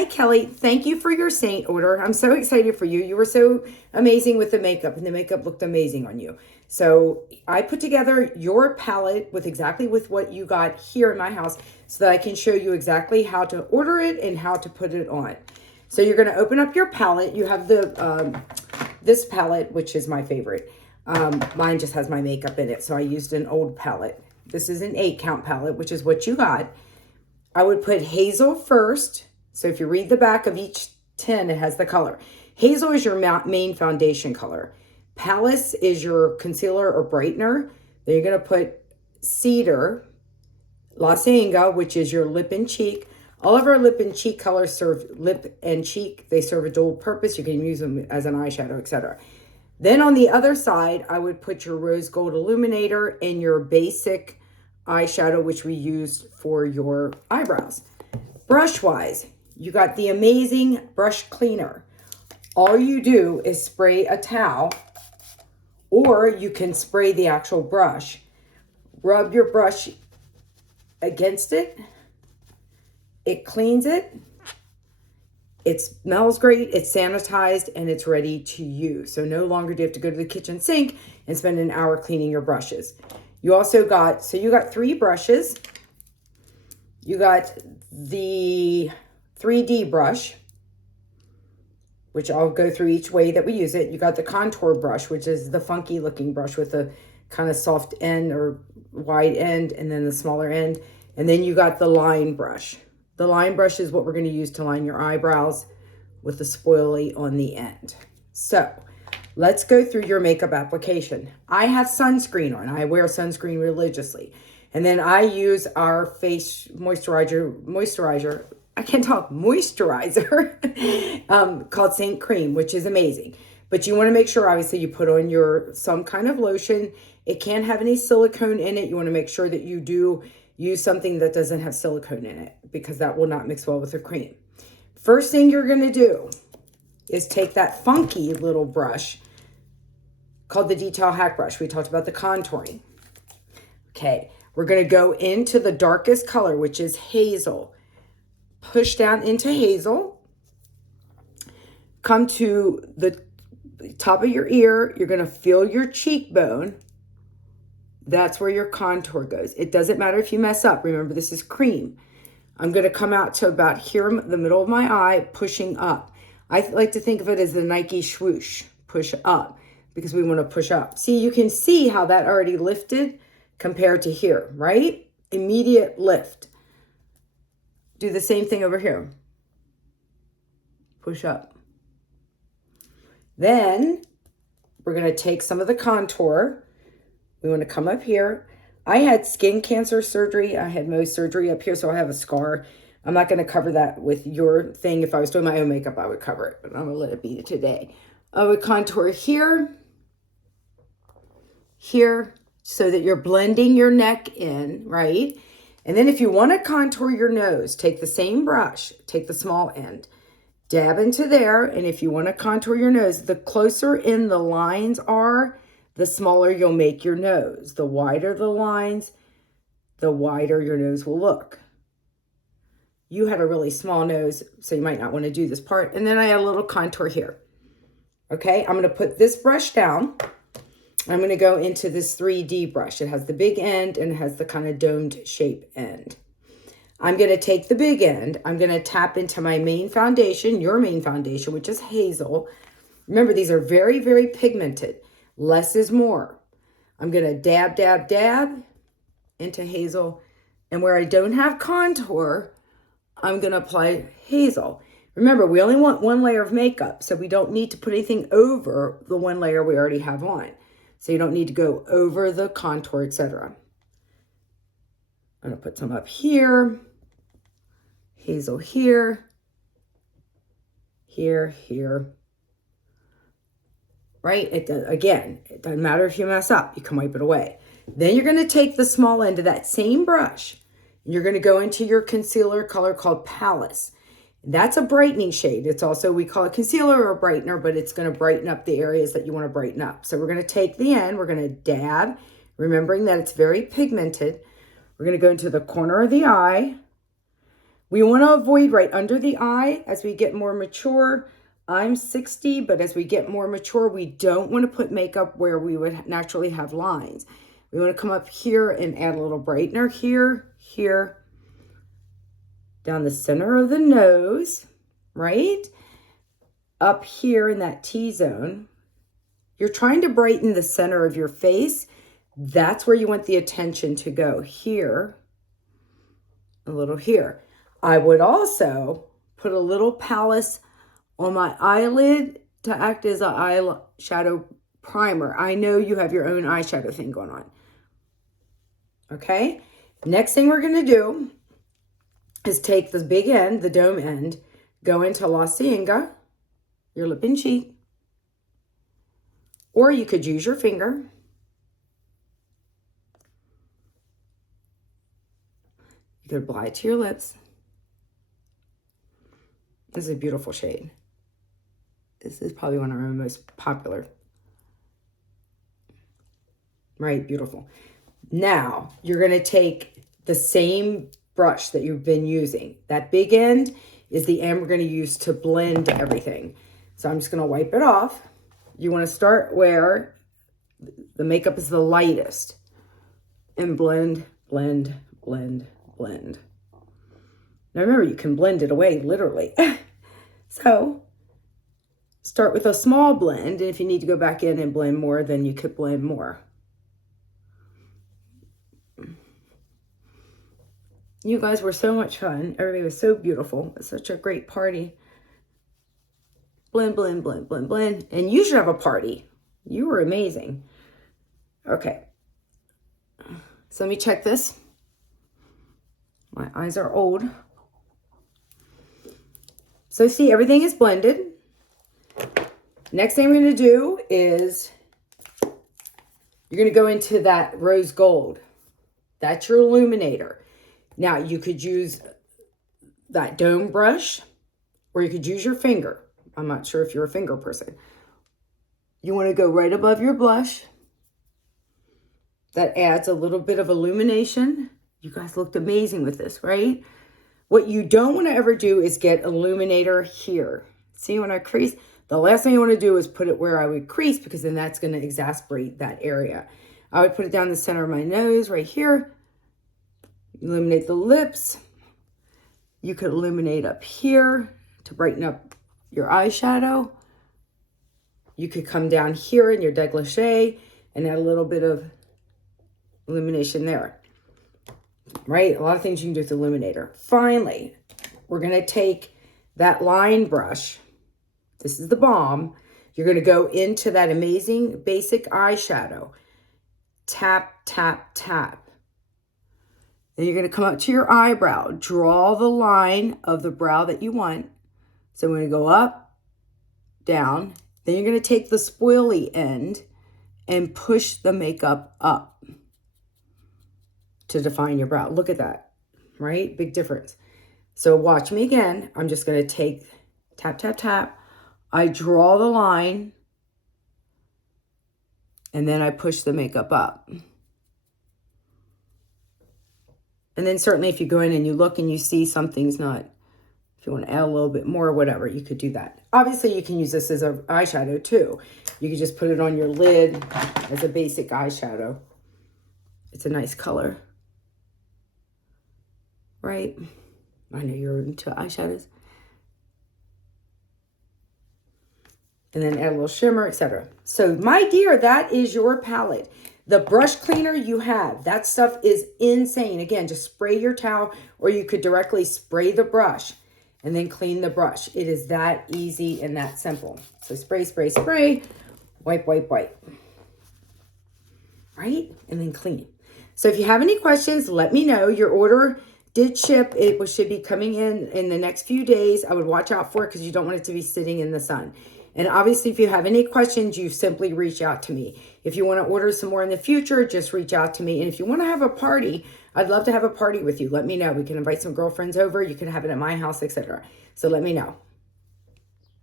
Hi, Kelly. Thank you for your Saint order. I'm so excited for you. You were so amazing with the makeup, and the makeup looked amazing on you. So I put together your palette with exactly with what you got here in my house so that I can show you exactly how to order it and how to put it on. So you're going to open up your palette. You have the this palette, which is my favorite. Mine just has my makeup in it, so I used an old palette. This is an 8-count palette, which is what you got. I would put Hazel first. So if you read the back of each tin, it has the color. Hazel is your main foundation color. Palace is your concealer or brightener. Then you're going to put Cedar, La Cienega, which is your lip and cheek. All of our lip and cheek colors serve lip and cheek. They serve a dual purpose. You can use them as an eyeshadow, etc. Then on the other side, I would put your Rose Gold Illuminator and your basic eyeshadow, which we used for your eyebrows. Brush-wise, you got the amazing brush cleaner. All you do is spray a towel, or you can spray the actual brush. Rub your brush against it. It cleans it. It smells great, it's sanitized, and it's ready to use. So no longer do you have to go to the kitchen sink and spend an hour cleaning your brushes. You also got, so you got 3 brushes. You got the 3D brush, which I'll go through each way that we use it. You got the contour brush, which is the funky looking brush with a kind of soft end or wide end and then the smaller end. And then you got the line brush. The line brush is what we're going to use to line your eyebrows with the spoily on the end. So let's go through your makeup application. I have sunscreen on. I wear sunscreen religiously. And then I use our face moisturizer. I can't talk, moisturizer called Saint Cream, which is amazing. But you want to make sure, obviously, you put on some kind of lotion. It can't have any silicone in it. You want to make sure that you do use something that doesn't have silicone in it, because that will not mix well with the cream. First thing you're going to do is take that funky little brush called the Detail Hack Brush. We talked about the contouring. Okay, we're going to go into the darkest color, which is Hazel. Push down into Hazel. Come to the top of your ear. You're going to feel your cheekbone. That's where your contour goes. It doesn't matter if you mess up. Remember, this is cream. I'm going to come out to about here in the middle of my eye, pushing up. I like to think of it as the Nike swoosh, push up, because we want to push up. See, you can see how that already lifted compared to here, right? Immediate lift. Do the same thing over here. Push up. Then we're going to take some of the contour. We want to come up here. I had skin cancer surgery. I had Mohs surgery up here, so I have a scar. I'm not going to cover that with your thing. If I was doing my own makeup, I would cover it, but I'm going to let it be today. I would contour here, here, so that you're blending your neck in, right? And then if you want to contour your nose, take the same brush, take the small end, dab into there. And if you want to contour your nose, the closer in the lines are, the smaller you'll make your nose. The wider the lines, the wider your nose will look. You had a really small nose, so you might not want to do this part. And then I add a little contour here. Okay, I'm going to put this brush down. I'm going to go into this 3D brush. It has the big end and it has the kind of domed shape end. I'm going to take the big end. I'm going to tap into my main foundation, your main foundation, which is Hazel. Remember, these are very, very pigmented. Less is more. I'm going to dab, dab, dab into Hazel. And where I don't have contour, I'm going to apply Hazel. Remember, we only want 1 layer of makeup, so we don't need to put anything over the 1 layer we already have on. So you don't need to go over the contour, etc. I'm going to put some up here, Hazel here, here, here. Right? Again, it doesn't matter if you mess up. You can wipe it away. Then you're going to take the small end of that same brush, and you're going to go into your concealer color called Palace. That's a brightening shade. It's also, we call it concealer or brightener, but it's going to brighten up the areas that you want to brighten up. So we're going to take the end, we're going to dab, remembering that it's very pigmented. We're going to go into the corner of the eye. We want to avoid right under the eye as we get more mature. I'm 60, but as we get more mature, we don't want to put makeup where we would naturally have lines. We want to come up here and add a little brightener here, here, down the center of the nose, right? Up here in that T-zone. You're trying to brighten the center of your face. That's where you want the attention to go. Here, a little here. I would also put a little Palace on my eyelid to act as an eyeshadow primer. I know you have your own eyeshadow thing going on. Okay? Next thing we're going to do is take the big end, the dome end, go into La Cienega, your lip and cheek, or you could use your finger. You could apply it to your lips. This is a beautiful shade. This is probably one of our most popular. Right, beautiful. Now, you're going to take the same brush that you've been using. That big end is the end we're going to use to blend everything. So I'm just going to wipe it off. You want to start where the makeup is the lightest and blend, blend, blend, blend. Now remember, you can blend it away, literally. So start with a small blend, and if you need to go back in and blend more, then you could blend more. You guys were so much fun. Everybody was so beautiful. It was such a great party. Blend, blend, blend, blend, blend. And you should have a party. You were amazing. Okay. So let me check this. My eyes are old. So see, everything is blended. Next thing I'm going to do is you're going to go into that rose gold. That's your illuminator. Now, you could use that dome brush or you could use your finger. I'm not sure if you're a finger person. You want to go right above your blush. That adds a little bit of illumination. You guys looked amazing with this, right? What you don't want to ever do is get illuminator here. See when I crease? The last thing I want to do is put it where I would crease because then that's going to exacerbate that area. I would put it down the center of my nose right here. Illuminate the lips. You could illuminate up here to brighten up your eyeshadow. You could come down here in your dégagé and add a little bit of illumination there. Right? A lot of things you can do with the illuminator. Finally, we're going to take that line brush. This is the balm. You're going to go into that amazing basic eyeshadow. Tap, tap, tap. Then you're going to come up to your eyebrow. Draw the line of the brow that you want. So I'm going to go up, down. Then you're going to take the spoily end and push the makeup up to define your brow. Look at that, right? Big difference. So watch me again. I'm just going to take, tap, tap, tap. I draw the line and then I push the makeup up. And then certainly if you go in and you look and you see something's not, if you want to add a little bit more or whatever, you could do that. Obviously, you can use this as an eyeshadow too. You could just put it on your lid as a basic eyeshadow. It's a nice color. Right? I know you're into eyeshadows. And then add a little shimmer, etc. So, my dear, that is your palette. The brush cleaner you have, that stuff is insane. Again, just spray your towel or you could directly spray the brush and then clean the brush. It is that easy and that simple. So spray, spray, spray, wipe, wipe, wipe. Right? And then clean. So if you have any questions, let me know. Your order did ship. It should be coming in the next few days. I would watch out for it because you don't want it to be sitting in the sun. And obviously, if you have any questions, you simply reach out to me. If you want to order some more in the future, just reach out to me. And if you want to have a party, I'd love to have a party with you. Let me know. We can invite some girlfriends over. You can have it at my house, etc. So let me know.